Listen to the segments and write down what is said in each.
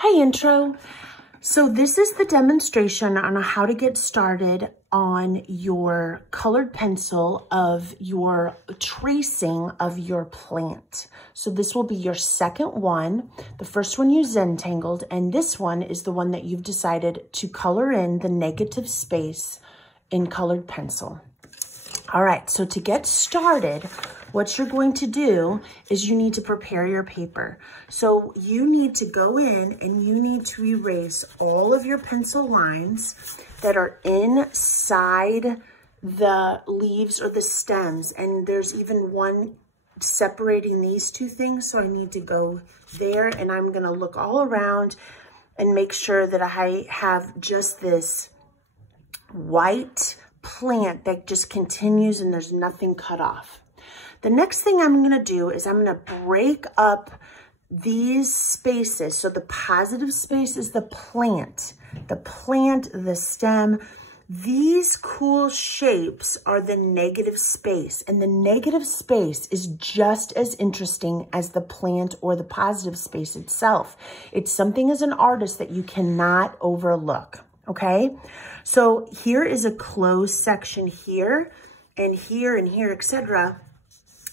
Hey intro. So this is the demonstration on how to get started on your colored pencil of your tracing of your plant. So this will be your second one. The first one you Zentangled, and this one is the one that you've decided to color in the negative space in colored pencil. All right, so to get started, what you're going to do is you need to prepare your paper. So you need to go in and you need to erase all of your pencil lines that are inside the leaves or the stems. And there's even one separating these two things. So I need to go there and I'm gonna look all around and make sure that I have just this white plant that just continues and there's nothing cut off. The next thing I'm going to do is I'm going to break up these spaces. So the positive space is the plant, the stem. These cool shapes are the negative space, and the negative space is just as interesting as the plant or the positive space itself. It's something as an artist that you cannot overlook. Okay, so here is a closed section here, etc.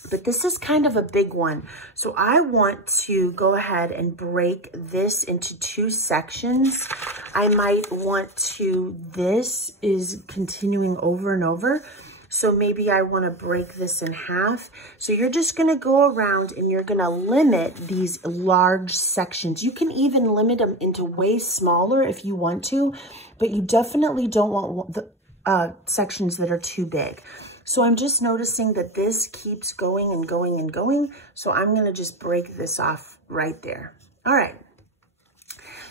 But this is kind of a big one. So I want to go ahead and break this into two sections. I might want to, this is continuing over and over. So maybe I want to break this in half. So you're just going to go around and you're going to limit these large sections. You can even limit them into way smaller if you want to, but you definitely don't want the sections that are too big. So I'm just noticing that this keeps going and going and going. So I'm going to just break this off right there. All right.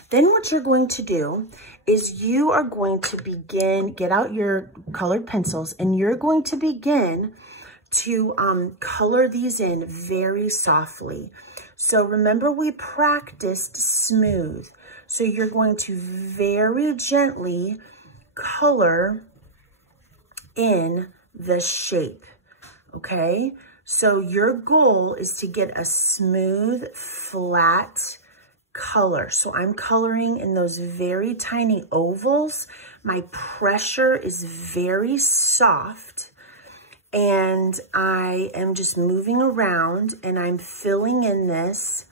Then what you're going to do is you are going to begin, get out your colored pencils, and you're going to begin to color these in very softly. So remember we practiced smooth. So you're going to very gently color in the shape, okay? So your goal is to get a smooth, flat color. So I'm coloring in those very tiny ovals. My pressure is very soft and I am just moving around and I'm filling in this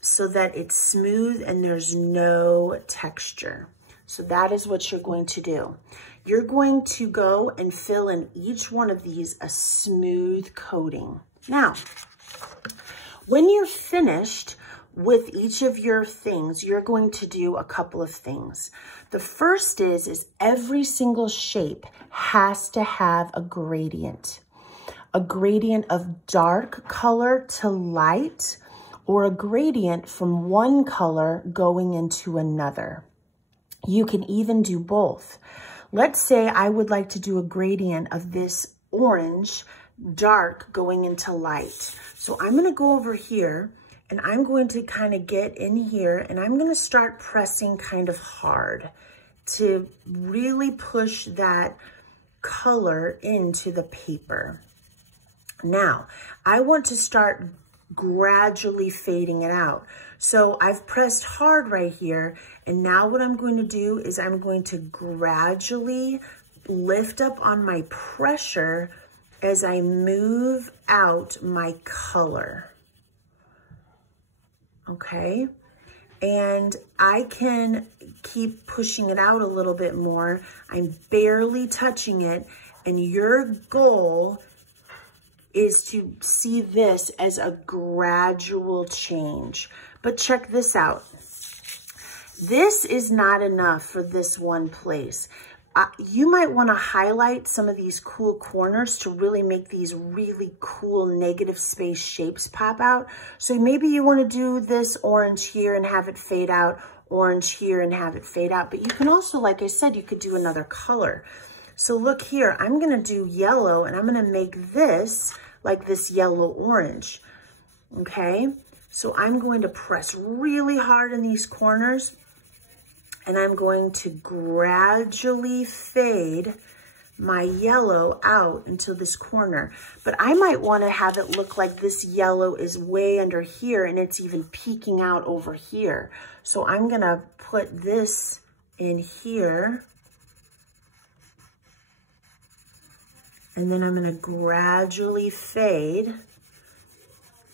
so that it's smooth and there's no texture. So that is what you're going to do. You're going to go and fill in each one of these a smooth coating. Now, when you're finished with each of your things, you're going to do a couple of things. The first is every single shape has to have a gradient of dark color to light, or a gradient from one color going into another. You can even do both. Let's say I would like to do a gradient of this orange, dark, going into light. So I'm gonna go over here and I'm going to kind of get in here and I'm gonna start pressing kind of hard to really push that color into the paper. Now, I want to start gradually fading it out. So I've pressed hard right here, and now what I'm going to do is I'm going to gradually lift up on my pressure as I move out my color. Okay, and I can keep pushing it out a little bit more. I'm barely touching it, and your goal is to see this as a gradual change. But check this out. This is not enough for this one place. You might want to highlight some of these cool corners to really make these really cool negative space shapes pop out. So maybe you want to do this orange here and have it fade out, orange here and have it fade out. But you can also, like I said, you could do another color. So look here, I'm going to do yellow and I'm going to make this like this yellow orange. Okay, so I'm going to press really hard in these corners and I'm going to gradually fade my yellow out into this corner. But I might want to have it look like this yellow is way under here and it's even peeking out over here. So I'm going to put this in here. And then I'm going to gradually fade,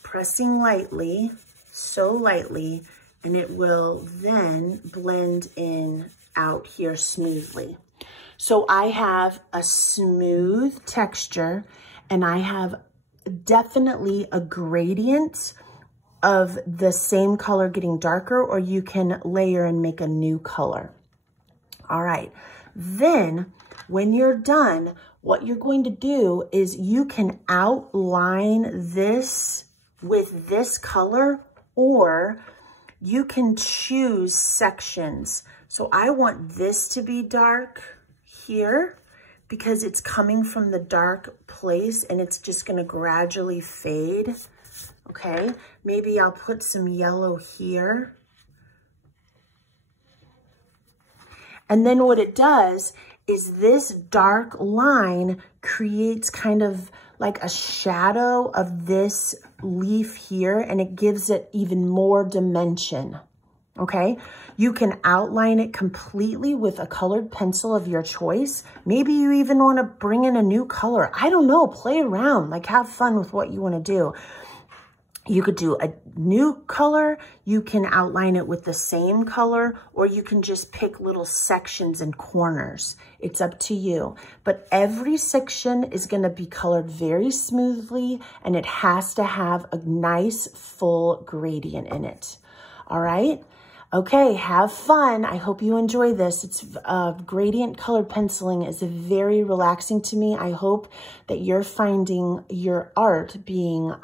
pressing lightly, so lightly, and it will then blend in out here smoothly. So I have a smooth texture and I have definitely a gradient of the same color getting darker, or you can layer and make a new color. All right, then when you're done, what you're going to do is you can outline this with this color, or you can choose sections. So I want this to be dark here because it's coming from the dark place and it's just going to gradually fade. Okay, maybe I'll put some yellow here. And then what it does is this dark line creates kind of like a shadow of this leaf here, and it gives it even more dimension. Okay, you can outline it completely with a colored pencil of your choice. Maybe you even want to bring in a new color. I don't know, play around, like have fun with what you want to do. You could do a new color, you can outline it with the same color, or you can just pick little sections and corners. It's up to you. But every section is going to be colored very smoothly, and it has to have a nice full gradient in it. All right? Okay, have fun. I hope you enjoy this. It's gradient colored penciling is very relaxing to me. I hope that you're finding your art being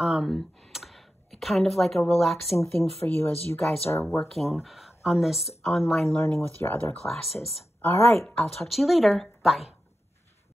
kind of like a relaxing thing for you as you guys are working on this online learning with your other classes. All right, I'll talk to you later. Bye.